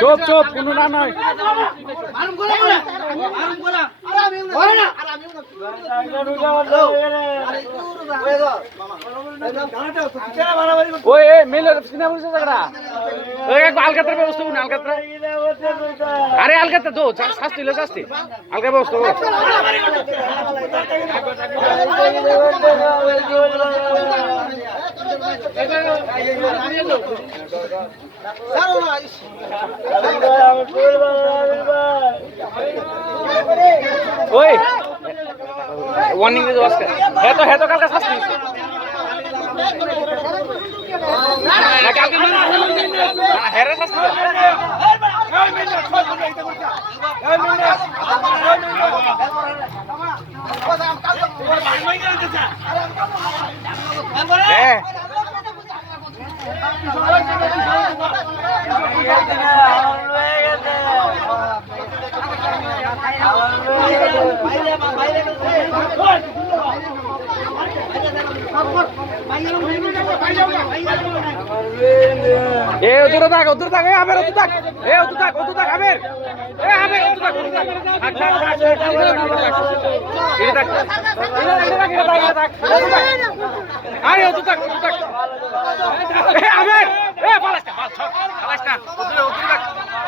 চুপ চুপ কোনো না নয় ওই মেলে সিনেমা বলছে জায়গাটা ওই এক আলকাতরা ব্যবস্থা করুন আলকাতরা আরে আলকাতরা তো শাস্তি হলো শাস্তি আলকা ব্যবস্থা করো ওই ওয়ার্নিং দিতে আজকে হ্যাঁ তো কালকে শাস্তি না কালকে হ্যাঁ শাস্তি হ্যাঁ এ উদর থাক আবের উদর থাক এ উদর থাক আবের এ আবের উদর থাক আরে উদর থাক এ আবের এ পালাস না উদর থাক